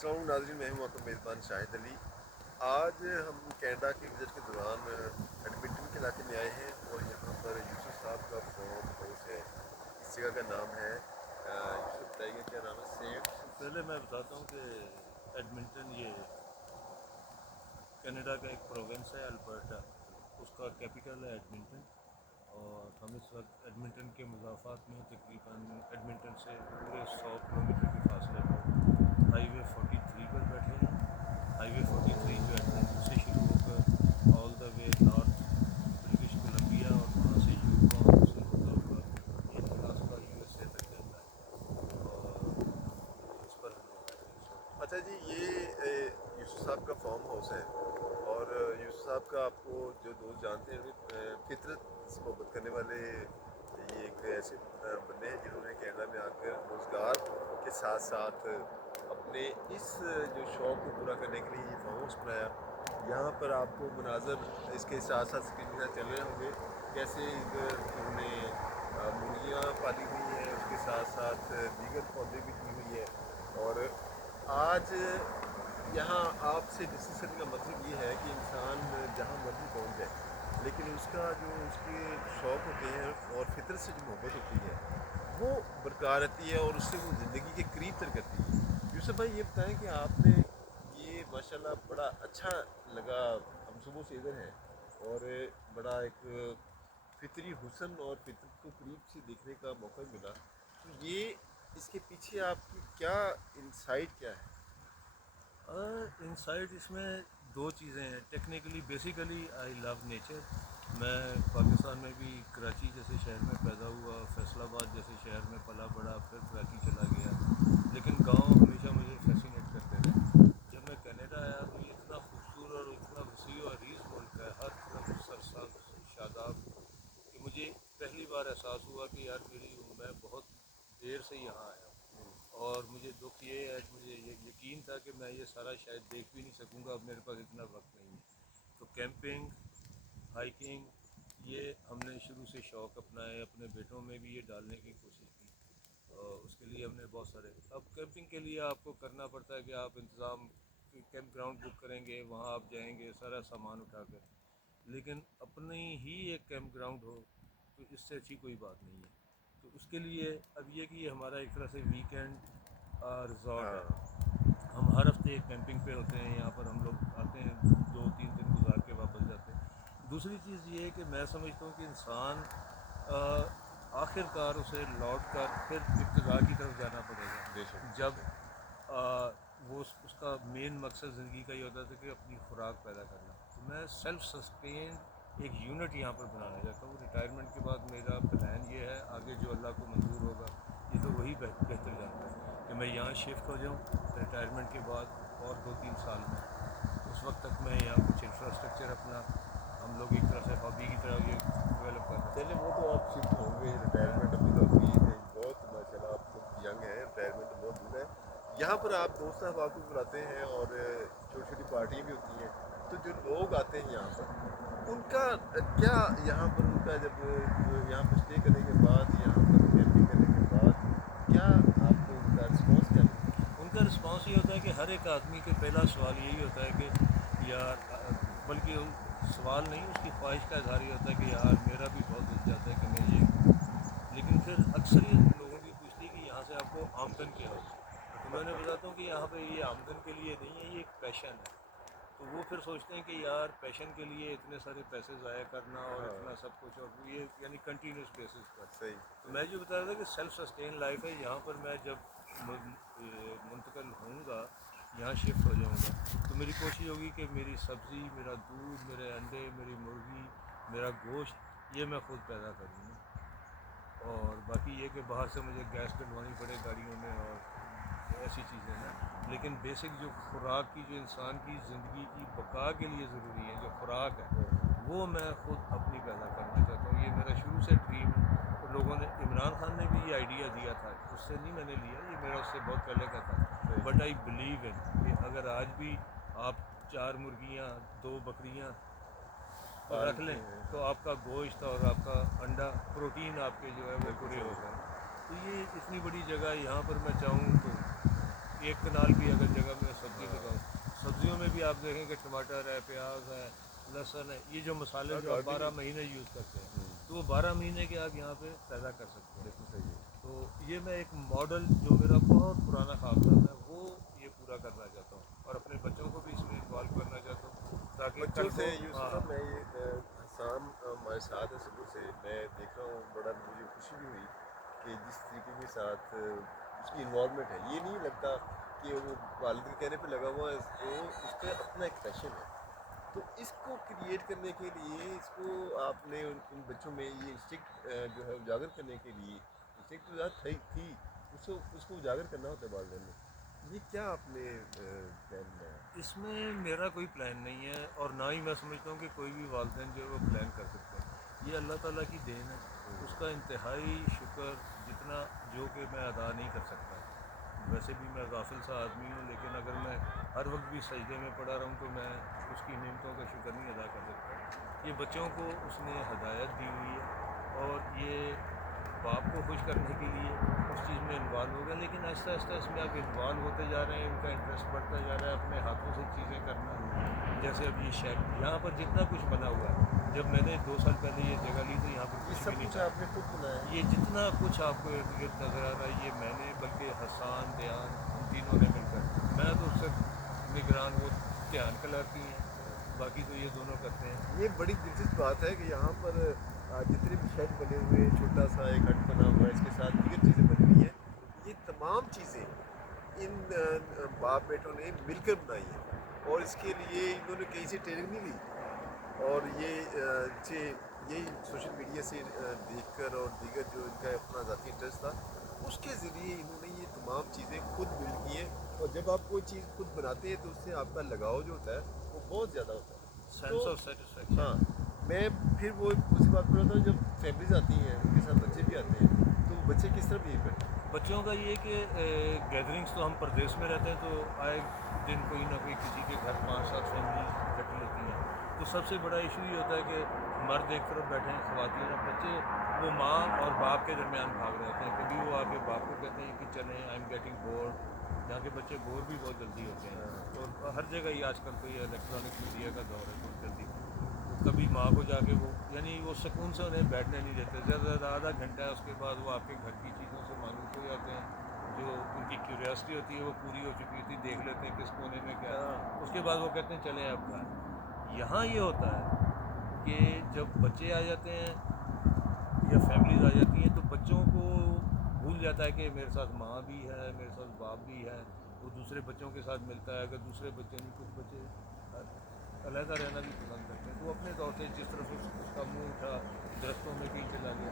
अस्सलाम नाज़रीन, मैं हूं आपका मेज़बान शाहिद अली। आज हम कनाडा की विज़िट के दौरान एडमिंटन के इलाके में आए हैं और यहाँ पर यूसुफ साहब का फार्म हाउस है। इस जगह का नाम है यूसुफ, बताइएगा क्या नाम है? पहले मैं बताता हूँ कि एडमिंटन ये कनाडा का एक प्रोविंस है, अल्बर्टा। उसका कैपिटल है एडमिंटन। और हम इस वक्त एडमिंटन के मुज़ाफ़ात में तकरीबन एडमिंटन से पूरे 100 किलोमीटर के फासले पर हाईवे 43 पर बैठे हैं। हाईवे 43 जो एडमिंटन से शुरू होकर all the way north British Columbia और वहाँ से यूकॉन से होता हुआ इन रास्ता यूएसए तक जाता है, और इस पर हम लोग आए हैं इस वक्त। अच्छा जी, ये यूसुफ साहब का फार्म हाउस है और यूसुफ साहब का आपको जो दोस्त जानते हैं फितरत से मोहब्बत करने वाले ये एक ऐसे बंदे हैं जिन्होंने कनाडा में आकर रोज़गार के साथ साथ अपने इस जो शौक़ को पूरा करने के लिए ये फार्म हाउस बनाया। यहाँ पर आपको मनाजर इसके साथ साथ स्क्रीन में चल रहे होंगे कैसे इधर उन्होंने मुर्गियाँ पाली हुई हैं, उसके साथ साथ दीगर पौधे भी की हुई है। और आज यहाँ आपसे डिस्कस करने का मतलब ये है कि इंसान जहाँ मर्जी पहुँच जाए, लेकिन उसका जो उसके शौक़ होते हैं और फितरत से जो मोहब्बत होती है वो बरकरार रहती है और उससे वो ज़िंदगी के करीब तर करती है। यूसुफ भाई, ये बताएं कि आपने ये माशाल्लाह बड़ा अच्छा लगा, हम सुबह से इधर हैं और बड़ा एक फितरी हुस्न और फितरत को करीब से देखने का मौका मिला। तो ये इसके पीछे आपकी क्या इंसाइट क्या है? इनसाइड इसमें दो चीज़ें हैं। Technically basically I love nature. मैं पाकिस्तान में भी कराची जैसे शहर में पैदा हुआ, फैसलाबाद जैसे शहर में पला बड़ा, फिर कराची चला गया, लेकिन गांव हमेशा मुझे फैसिनेट करते रहे। जब मैं कनाडा आया तो ये इतना खूबसूरत और इतना वसी और अरीज़ मुल्क है, हर तरफ सरसब्ज़ शादाब, कि मुझे पहली बार एहसास हुआ कि यार मैं बहुत देर से यहाँ आया हूँ। और मुझे दुख ये है, मुझे ये यकीन था कि मैं ये सारा शायद देख भी नहीं सकूँगा, अब मेरे पास इतना वक्त नहीं है। तो कैंपिंग, हाइकिंग, ये हमने शुरू से शौक़ अपनाए, अपने बेटों में भी ये डालने की कोशिश की। और उसके लिए हमने बहुत सारे, अब कैंपिंग के लिए आपको करना पड़ता है कि आप इंतज़ाम कैंप ग्राउंड बुक करेंगे, वहाँ आप जाएंगे सारा सामान उठाकर। लेकिन अपनी ही एक कैंप ग्राउंड हो तो इससे अच्छी कोई बात नहीं है। तो उसके लिए अब ये कि हमारा एक तरह से वीकेंड रिजॉर्ट है। हाँ, हम हर हफ्ते एक कैंपिंग पे होते हैं, यहाँ पर हम लोग आते हैं, 2-3 दिन गुजार के वापस जाते हैं। दूसरी चीज़ ये है कि मैं समझता हूँ कि इंसान आखिरकार उसे लौट कर फिर इब्तिदा की तरफ जाना बेशक पड़ेगा, जब बेशक। वो उसका मेन मकसद ज़िंदगी का ये होता था कि अपनी खुराक पैदा करना। तो मैं सेल्फ सस्टेन एक यूनिट यहाँ पर बनाना चाहता हूँ। रिटायरमेंट के बाद मेरा प्लान ये है, आगे जो अल्लाह को मंजूर होगा, ये तो वही बेहतर जानता है, कि मैं यहाँ शिफ्ट हो जाऊँ रिटायरमेंट के बाद और 2-3 साल में। उस वक्त तक मैं यहाँ कुछ इंफ्रास्ट्रक्चर अपना, हम लोग एक तरह से हॉबी की तरह ये डेवलप कर रहे चलिए, वो तो आप शिफ्ट होंगे, रिटायरमेंट अभी तो अभी है, बहुत माशाल्लाह आप लोग यंग हैं, रिटायरमेंट तो बहुत दूर है। यहाँ पर आप दोस्त अहबाब को बुलाते हैं और छोटी छोटी पार्टियाँ भी होती हैं। तो जो लोग आते हैं यहाँ पर उनका क्या, यहाँ पर उनका जब यहाँ पर स्टे करने के बाद, यहाँ पर कैंपिंग करने के बाद क्या आपको उनका रिस्पॉन्स क्या मिलता है? हैं। उनका रिस्पांस ये होता है कि हर एक आदमी के पहला सवाल यही होता है कि यार, बल्कि सवाल नहीं, उसकी ख्वाहिश का इजहार ये होता है कि यार मेरा भी बहुत दिल चाहता है कि मैं ये करूँ। लेकिन फिर अक्सरियत लोगों की पूछती है कि यहाँ से आपको आमदन क्या होगी। तो मैं उन्हें बताता हूँ कि यहाँ पे ये आमदन के लिए नहीं है, ये एक पैशन है। तो वो फिर सोचते हैं कि यार पैशन के लिए इतने सारे पैसे ज़ाया करना और इतना हाँ, सब कुछ, और ये यानी कंटिन्यूस बेसिस पर। सही तो सही। मैं जो बता रहा था कि सेल्फ सस्टेन लाइफ है। यहाँ पर मैं जब मुंतकिल होऊंगा, यहाँ शिफ्ट हो जाऊंगा, तो मेरी कोशिश होगी कि मेरी सब्ज़ी, मेरा दूध, मेरे अंडे, मेरी मुर्गी, मेरा गोश्त, ये मैं ख़ुद पैदा करूँगा। और बाकी ये कि बाहर से मुझे गैस डलवानी पड़े गाड़ियों में और ऐसी चीज़ें ना। लेकिन बेसिक जो खुराक की, जो इंसान की ज़िंदगी की बका के लिए ज़रूरी है, जो खुराक है, वो मैं ख़ुद अपनी पैदा करना चाहता हूँ। ये मेरा शुरू से ड्रीम है। और लोगों ने, इमरान खान ने भी ये आइडिया दिया था, उससे नहीं मैंने लिया, ये मेरा उससे बहुत पहले का था। बट आई बिलीव इन कि अगर आज भी आप 4 मुर्गियाँ, 2 बकरियाँ रख पालते लें हैं, तो हाँ। आपका गोश्त और आपका अंडा, प्रोटीन आपके जो है वो बिल्कुल पूरे हो सही। गए। तो ये इतनी बड़ी जगह यहाँ पर मैं चाहूँ तो 1 कनाल भी अगर जगह में में भी आप देखेंगे टमाटर है, प्याज है, लहसुन है, ये जो मसाले जो आप 12 महीने यूज़ करते हैं तो वो 12 महीने के आप यहाँ पे पैदा कर सकते हैं। बिल्कुल सही है। तो ये मैं एक मॉडल जो मेरा बहुत पुराना ख्वाब था मैं वो ये पूरा करना चाहता हूँ और अपने बच्चों को भी इसमें इन्वॉल्व करना चाहता हूँ ताकि बच्चों कल से को यूसुफ साहब मैं ये हसान हमारे साथ है सुबह से, मैं देख रहा हूँ, बड़ा मुझे खुशी भी हुई कि जिस तरीके के साथ उसकी इन्वॉल्वमेंट है। ये नहीं लगता कि वो वालिद के कहने पे लगा हुआ है, वो उसका अपना एक पैशन है। तो इसको क्रिएट करने के लिए इसको आपने उन बच्चों में ये इंस्टिंक्ट जो है उजागर करने के लिए, इंस्टिंक्ट तो ज़्यादा थी उसको उसको उजागर करना होता है वालिदैन ने। ये क्या आपने प्लान बनाया? इसमें मेरा कोई प्लान नहीं है और ना ही मैं समझता हूँ कि कोई भी वालिदैन जो है वो प्लान कर सकते हैं। ये अल्लाह ताला की देन है, उसका इंतहाई शुक्र जितना जो कि मैं अदा नहीं कर सकता। वैसे भी मैं गाफिल सा आदमी हूँ, लेकिन अगर मैं हर वक्त भी सजदे में पड़ा रहूँ तो मैं उसकी नेमतों का शुक्र नहीं अदा कर सकता। ये बच्चों को उसने हदायत दी हुई है और ये बाप को खुश करने के लिए उस चीज़ में इन्वॉल्व हो गया, लेकिन आहिस्ता आहिस्ता इसमें आप इन्वॉल्व होते जा रहे हैं, इनका इंटरेस्ट बढ़ता जा रहा है अपने हाथों से चीज़ें करना। जैसे अब ये शेड यहाँ पर जितना कुछ बना हुआ है, जब मैंने 2 साल पहले ये जगह ली तो यहाँ पर ये कुछ भी सब नहीं कुछ था। आपने खुद बनाया? ये जितना कुछ आपको इर्द गिर्द नज़र आ रहा है ये मैंने, बल्कि हसान दयान हम तीनों ने मिलकर, मैं तो सिर्फ निगरान वो ध्यान कलाती हैं, बाकी तो ये दोनों करते हैं। ये बड़ी दिलचस्प बात है कि यहाँ पर जितने भी शेड बने हुए हैं, छोटा सा एक हट बना हुआ है, इसके साथ दीगर चीज़ें बनी हुई हैं, ये तमाम चीज़ें इन बाप बेटों ने मिलकर बनाई हैं और इसके लिए इन्होंने कहीं से ट्रेनिंग नहीं ली। और ये यही सोशल मीडिया से देखकर और दीगर जो इनका अपना ज़ाती इंटरेस्ट था उसके ज़रिए इन्होंने ये तमाम चीज़ें खुद बिल्ड की हैं। और जब आप कोई चीज़ खुद बनाते हैं तो उससे आपका लगाव जो होता है वो बहुत ज़्यादा होता है। Sense of satisfaction. हाँ, मैं फिर वो उसी बात पर आता हूँ, जब फैमिलीज आती हैं उनके साथ बच्चे भी आते हैं तो बच्चे किस तरह बिहेव करते हैं? बच्चों का ये कि गैदरिंग्स तो हम प्रदेश में रहते हैं तो आए दिन कोई ना कोई किसी के घर 5-7 फैमिली इकट्ठी होती हैं, तो सबसे बड़ा इशू ये होता है कि मर्द एक तरफ बैठे हैं, ख़वातीन और बच्चे वो माँ और बाप के दरमियान भाग रहे होते हैं। कभी वो आके बाप को कहते हैं कि चलें आई एम गेटिंग बोर्ड, यहाँ के बच्चे बोर भी बहुत जल्दी होते हैं और हर जगह ही आजकल तो ये इलेक्ट्रॉनिक मीडिया का दौर है बहुत जल्दी। कभी माँ को जाके वो यानी वो सुकून से उन्हें बैठने नहीं देते, ज़्यादा से ज़्यादा आधा घंटा है उसके बाद वो आपके घर की चीज़ों से मालूम हो जाते हैं, जो उनकी क्यूरियोसिटी होती है वो पूरी हो चुकी होती है, देख लेते हैं किस कोने में क्या है, उसके बाद वो कहते हैं चलें अब घर। यहाँ ये होता है कि जब बच्चे आ जाते हैं या फैमिलीज आ जाती हैं तो बच्चों को भूल जाता है कि मेरे साथ माँ भी है, मेरे साथ बाप भी है, वो दूसरे बच्चों के साथ मिलता है। अगर दूसरे बच्चे नहीं, कुछ बच्चे अलहदा रहना भी पसंद करते हैं, तो वो अपने तौर से जिस तरफ उसका मुंह उठा दरख्तों में कहीं चला गया।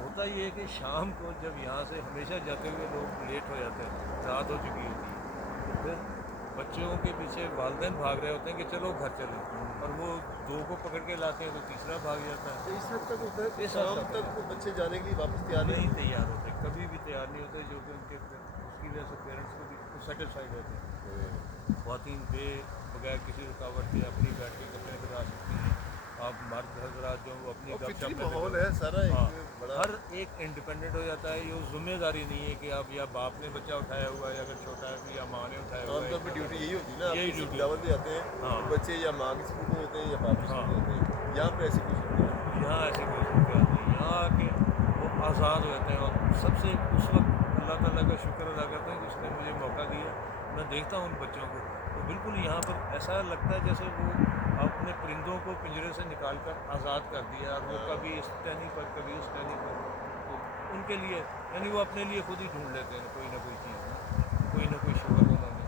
होता ये है कि शाम को जब यहाँ से हमेशा जाते हुए लोग लेट हो जाते हैं, रात हो चुकी होती है, तो फिर बच्चों के पीछे वालिदैन भाग रहे होते हैं कि चलो घर चलें, और वो 2 को पकड़ के लाते हैं तो तीसरा भाग जाता है। तो इस हद तक होता है कि इस हद शाम तक तक वो बच्चे जाने के लिए वापस तैयार नहीं नहीं तैयार होते, कभी भी तैयार नहीं होते, जो कि उनके उसकी वजह से पेरेंट्स को भी सेटिस्फाइड होते हैं। ख़वातीन बगैर किसी रुकावट के अपनी बैठ के कपड़े करा सकती हैं, आप मर्द हजरात जो वो अपनी और गपशप फिक्री में माहौल लगे। है सारा हाँ, एक बड़ा। हर एक इंडिपेंडेंट हो जाता है, ये जिम्मेदारी नहीं है कि आप या बाप ने बच्चा उठाया हुआ है, अगर छोटा है तो या माँ ने उठाया हुआ है। आमतौर पर ड्यूटी यही होती है ना, यही आप ड्यूटी दावत में जाते हैं हाँ। तो बच्चे या माँ की स्कूल में होते हैं या बाप की हाँ। स्कूल में होते हैं। यहाँ पे ऐसी कुछ नहीं है। यहाँ ऐसी कोई सूरत नहीं, यहाँ आके वो आज़ाद हो जाते हैं और सबसे उस वक्त अल्लाह ताला का शुक्र अदा करते हैं कि उसने मुझे मौका दिया। मैं देखता हूँ उन बच्चों को तो बिल्कुल यहाँ पर ऐसा लगता है जैसे वो अपने परिंदों को पिंजरे से निकाल कर आज़ाद कर दिया, और वो कभी इस टहनी पर कभी उस टहनी पर, तो उनके लिए यानी वो अपने लिए खुद ही ढूंढ लेते हैं कोई ना कोई चीज़, कोई ना कोई शुक्र उन्होंने,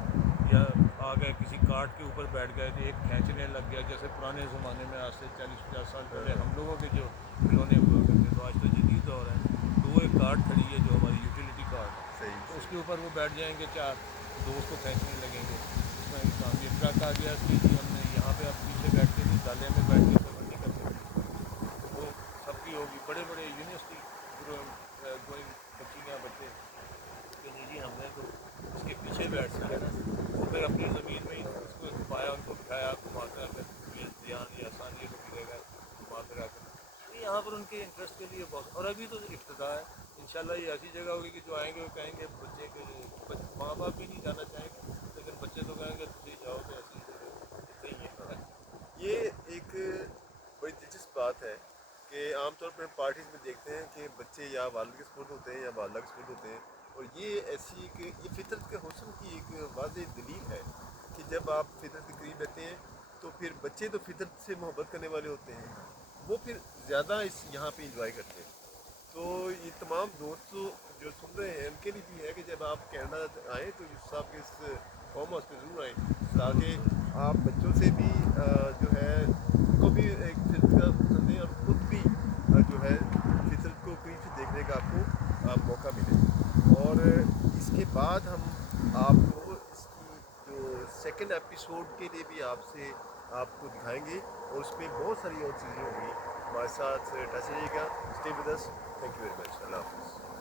या आ गए किसी कार्ट के ऊपर बैठ गए तो एक खींचने लग गया, जैसे पुराने ज़माने में आज से 40-50 साल पहले हम लोगों के जो खिलौने हुआ करते, तो आज तो जदीद दौर है, तो वो एक कार्ट खड़ी है जो हमारी यूटिलिटी कार्ट, सही तो उसके ऊपर वो बैठ जाएंगे, 4 दोस्त को खींचने लगेंगे। उसमें काम ये ट्रक आ गया कि हमने यहाँ पे आप पीछे बैठ के भी डाले में बैठ के सफर नहीं कर सकते, वो सबकी होगी। बड़े बड़े यूनिवर्सिटी गोइंग बच्चे कि नहीं जी हमने तो उसके पीछे बैठ सके ना, वो फिर अपनी ज़मीन में ही उसको घुमाया, उनको बिठाया, घुमाकर फिर ध्यान या आसानी को मिलेगा घुमा फिरा कर, तो यहाँ पर उनके इंटरेस्ट के लिए बहुत। और अभी तो इब्तदा है, इंशाल्लाह ये ऐसी जगह होगी कि जो आएंगे वो कहेंगे बच्चे के माँ बाप भी नहीं जाना चाहेंगे, लेकिन बच्चे तो कहेंगे तुझे जाओ तो ऐसी जगह आम तौर पर पार्टीज़ में देखते हैं कि बच्चे या वालिद के सपोर्ट होते हैं या वालदा के सपोर्ट होते हैं, और ये ऐसी कि ये फितरत के हुस्न की एक वाज़ेह दलील है कि जब आप फितरत के करीब रहते हैं तो फिर बच्चे तो फितरत से मोहब्बत करने वाले होते हैं, वो फिर ज़्यादा इस यहाँ पे इंजॉय करते हैं। तो ये तमाम दोस्त जो सुन रहे हैं उनके लिए भी है कि जब आप कनाडा आएँ तो यूसुफ साहब के इस फार्म हाउस पे ज़रूर आएँ, ताकि आप बच्चों से भी जो है उनको भी एक फितरत का पसंद है और ख़ुद भी जो है फितरत को करीब से देखने का आपको मौका मिले। और इसके बाद हम आपको इसकी जो सेकंड एपिसोड के लिए भी आपको दिखाएंगे, और उसमें बहुत सारी और चीज़ें होंगी। हमारे साथ टच रहिएगा, stay with us. Thank you very much. अल्लाह हाफ़िज़।